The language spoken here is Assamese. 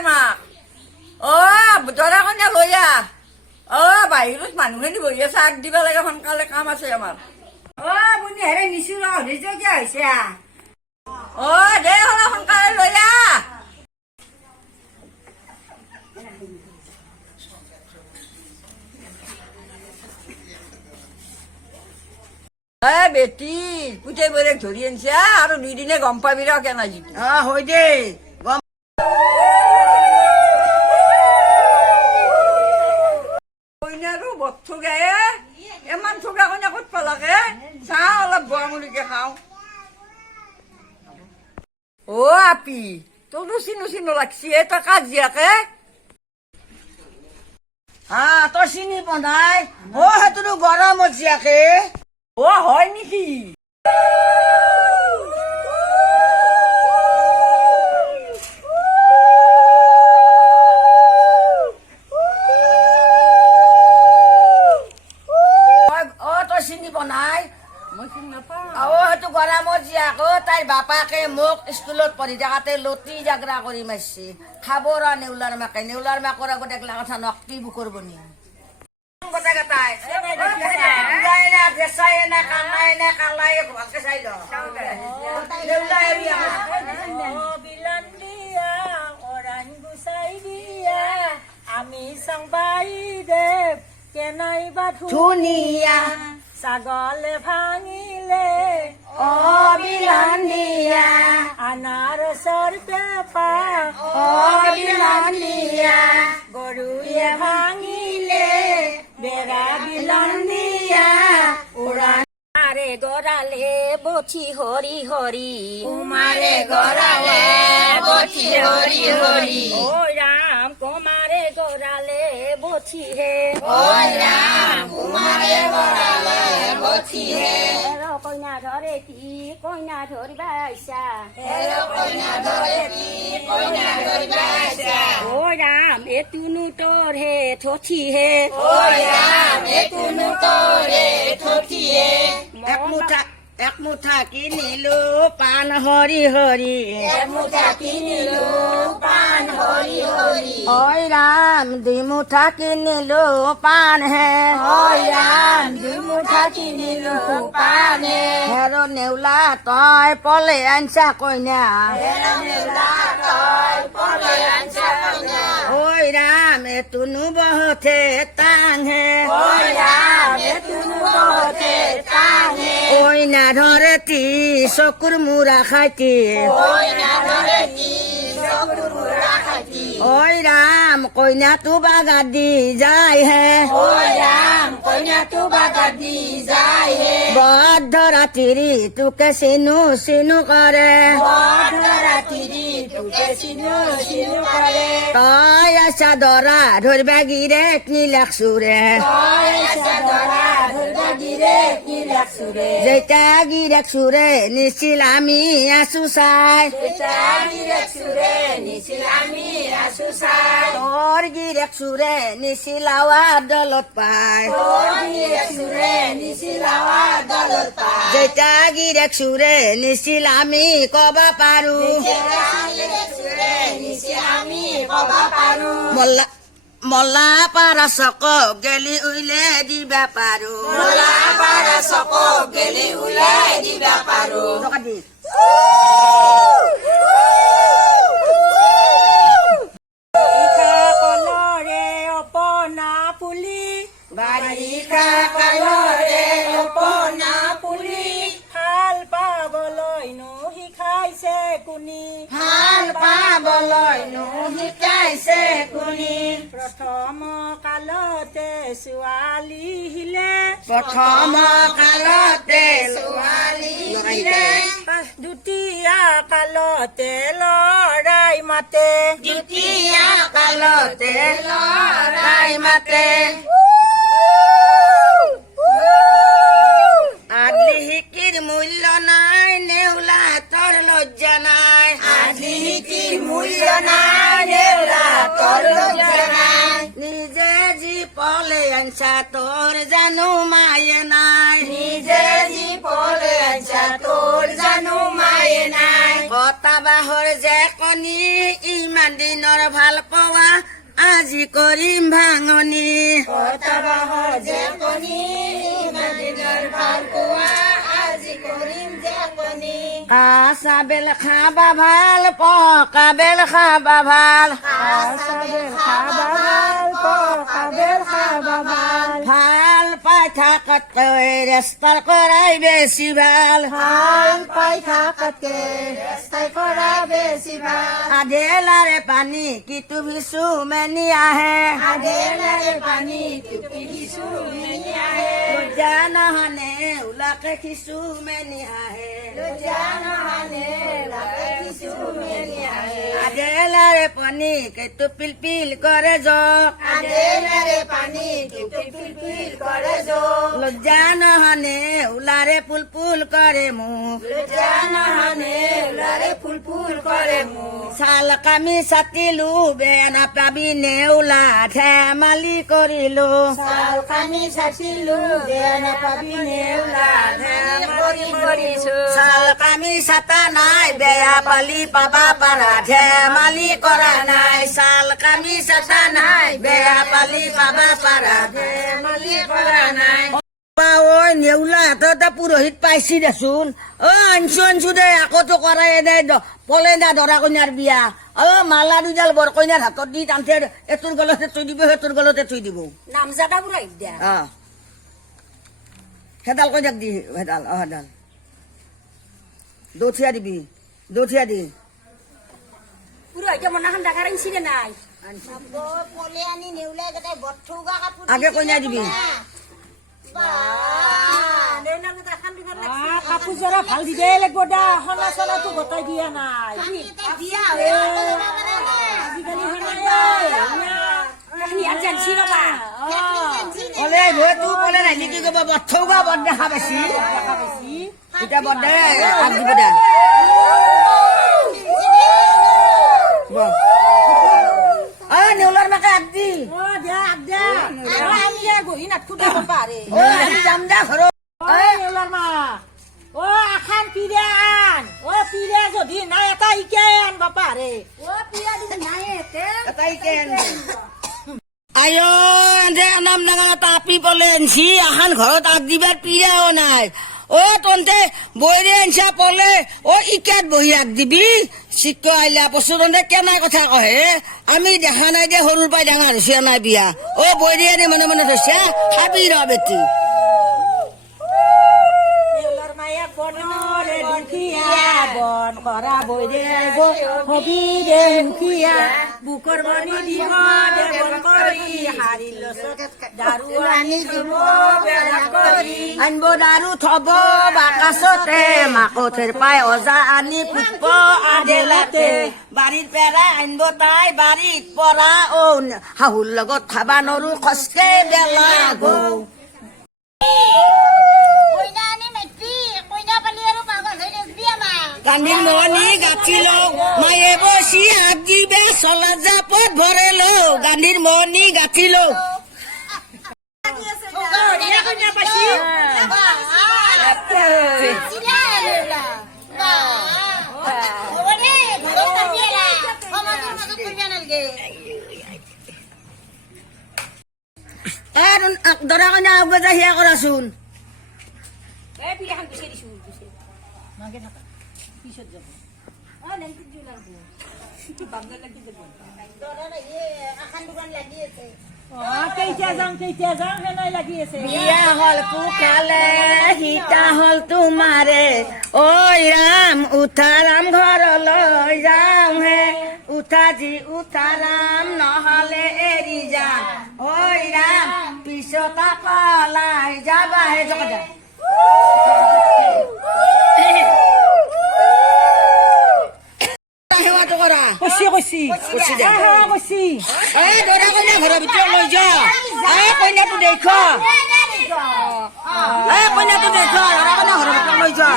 কইনাৰ মাক দৰা কইনা লৈ বাহিৰত মানুহখিনি বহি আছে আগ দিব লাগে সোনকালে কাম আছে আমাৰ আপুনি হেৰে নিচু কিয় হৈছে দে হলে সোনকালে লৈ বেটি পুতেই বৰেক ধৰি আনিছে আৰু 2 দিনে গম পাবি ৰ কেনা যিটো হয় দেই কইনাৰো বট থগায়ে ইমান থগা কইনা ক'ত পালাকে চাহ অলপ বৰামুলিকে খাওঁ আপি তোৰো চিনো লাগছি তই কাজিয়াকে তই চিনি পনাই সেইটোনো গৰমত জীয়াকে হয় নেকি তই চিনি পনাই মই চিনি নাপাওঁ সেইটো গৰমত জীয়াক তাইৰ বাপাকে মোক স্কুলত পঢ়ি থাকাতে লতি জাগৰা কৰি মাৰিছে খাব ৰ নেউলাৰ মাকৰ আগত একলা কথা নকটি বুকৰ বনি আমি চাংবাই দেৱ কেনাইবা ধুনীয়া ছাগলে ভাঙিলে বিলান্দিয়া আনাৰসৰ পেপা বিলান্দিয়া গৰুৱে ভাঙিলে বেৰা বিলান্দিয়া উৰাণ আৰে গৰালে বঠি হৰি হৰি কুমাৰে গৰালে বঠি হৰি হৰি ৰাম কুমাৰে গৰালে বঠি হে ৰাম কুমাৰে গৰালে বঠি হে কইনা ধৰে কি কইনা ধৰিবা আইছা কইনা ধৰে কি কইনা ধৰিবা আইছা ৰাম এতুনো তোৰ হে থঠি হে ৰাম এতুনো তোৰ হে থঠি হে এক মুঠা কিনিলো পাণ হৰি হৰি এক মুঠা কিনিলো পাণ হৰি হৰি ৰাম 2 মুঠা কিনিলো পাণ হে ৰাম 2 মুঠা কিনিলো পাণ হে হেৰ নেউলা তই পলে আনছা কইনা রাম তুনু বহতে টাঙে ওই না ধরে তি চকুর মুড়া খাইতি ওই রাম কইনা তু বাগা দি যায় হে বদ্ধ রাত্রি তোকে সিনু সিনু করে তই আছা দরা ধরবা গিরে কি লাগছুরে যেটা গিরেক সুরে নিছিল আমি আছু চাই তোর গিরেক সুরে নিছিল দলত পায় যেটা গিরেক সুরে নিছিল আমি কবা পারু মল্লা পাৰা চক গেলি উইলে দিবা পাৰো কলৰে অপনা পুলি বাৰিষা কালৰে অপনা পুলি ভাল পাবলৈ নো শিকাইছে কুনি ভাল পাবলৈ নো শিকাইছে কুনি প্ৰথম কালতে ছোৱালী হিলে প্ৰথম কালতে ছোৱালী দ্বিতীয়া কালতে লৰাই মাতে দ্বিতীয়া কালতে লৰাই মাতে আদলি শিকিৰ মূল্য নাই নেউলা তোৰ লজ্জা নাই আদলি শিকিৰ মূল্য নাই নেউলা তোৰ লজ্জা নাই নিজে যি পলে আনছা তোৰ জানো মায়ে নাই নিজে আজি পলে আনছা তোৰ জানো মায়ে নাই কটা বাহৰ যে কণী ইমান দিনৰ ভাল পোৱা আজি কৰিম ভাঙনি কটা বাহৰ যে কণী ইমান দিনৰ ভাল পোৱা আজি কৰিম যে কণী কাঁচা বেল খাবা ভাল পকা বেল খাবা ভাল কাঁচা বেল খাবা ভাল পকা বেল খাবা ভাল ভাল পাই থাকতকৈ ৰেস্তাৰ কৰাই বেছি ভাল ভাল পাই থাকতকৈ ৰেস্তাৰ কৰা বেছি ভাল আধেলাৰে পানী কিটো ভিচু মেনি আহে আধেলাৰে পানী কিটো ভিচু মেনি আহে লজ্জা নহনে ওলাকে খিচু মেনি আহে লজ্জা নহনে ওলাকে খিচু মেনি আহে আধেলাৰে পানী কিটো পিলপিল কৰে জক আধেলাৰে পানী কিটো পিলপিল কৰে জক লজ্জা নহনে ওলাৰে ফুল ফুল কৰে মুখ লজ্জা নহনে ওলাৰে ফুল ফুল কৰে মুখ চাল কামি চাতিলো বেয়া নাপাবি নেউলা ধেমালি কৰিলো চাল কামি চাতিলো বেয়া নাপাবি নেউলা ধেমালি কৰিছো চাল কামি চাতা নাই বেয়া পালি পাবা পাৰা ধেমালি কৰা নাই চাল কামি চাতা নাই বেয়া পালি পাবা পাৰা ধেমালি কৰা নাই ঐ নেউলা হাততে পুৰোহিত পাইছি দেচোন আনছো দে আকতো কৰাই দে পলে না দৰা কইনাৰ বিয়া মালা দুডাল বৰ কইনাৰ হাতত দি টানতে এটোৰ গলতে থৈ দিব সেইটোৰ গলতে থৈ দিব নামজাদা পুৰাই দিয়া সেইডাল কইনাক দি সেইডাল সেইডাল দঠিয়া দিবি দঠিয়া দি পুৰোহিতে মনাখন ডাঙৰ আনছি নে নাই পলে আনি নেউলাই গোটেই বথৌগা কাপোৰ আগে কইনা দিবি কাপোৰ জৰা ভাল দিবই লাগিব দা সনা চনাটো গোটাই দিয়া নাই আজিকালি নাই নেকি কব বথৌগা বৰ দেখা পাইছি এতিয়া বৰ দে আগ দিব দা নেউলাৰ মাকে আগ দি গহি নাথকো দে পাৰে যাম দে ঘৰ নেউলাৰ মা আখান পিৰে আন পিৰে যদি নাই এটা ইকে আনব পাৰে এটা ইকে আন আয় দে নাম ডাঙৰ তাপি পলে আনছি আখান ঘৰত আগ দিবাৰ পিৰাও নাই তন্তে বৈৰে আনছা পলে ইকাত বহি আগ দিবি চিক্ক আইলা পচুৰন্দে কেনাই কথা কহে আমি দেখা নাই দে সৰুৰ পৰাই ডাঙৰ হৈছে নাই বিয়া বৈৰে আনি মনে মনে থৈছা খাবি ৰ বেটি বন কৰা বৈৰে হবি দে মুখিয়া বুকৰ বনি দিব দে বন কৰি হাৰি লচত দাৰু আনি দিব বেলা কৰি আনব দাৰু থব বাকাছতে মাকথেৰ পাই অজা আনি পুষ্প আদেলাতে বাৰীৰ পেৰা আনব তাই বাৰীত পৰা শাহুৰ লগত খাবা নৰো খচকে বেলা গৌ কান্দিৰ মনি গাঁঠি লওঁ মায়ে বসি হাত দিবে চলা জাপত ভৰে লওঁ গান্ধীৰ মনি গাঁঠি লওঁ দৰা কইনা আগবজা সিয়া কৰাচোন বিয়া হল পুখালে সীতা হল তোমাৰে ঐ ৰাম উঠা ৰাম ঘৰলৈ যাওঁ হে উঠা যি উঠা ৰাম নহলে এৰি যাম ঐ ৰাম পিছত পলাই যাবা হে জগত দৰা কইনা ঘৰৰ ভিতৰত লৈ যা কইনাটো দেখ কইনাটো দেখ দৰা কইনা ঘৰৰ ভিতৰত লৈ যা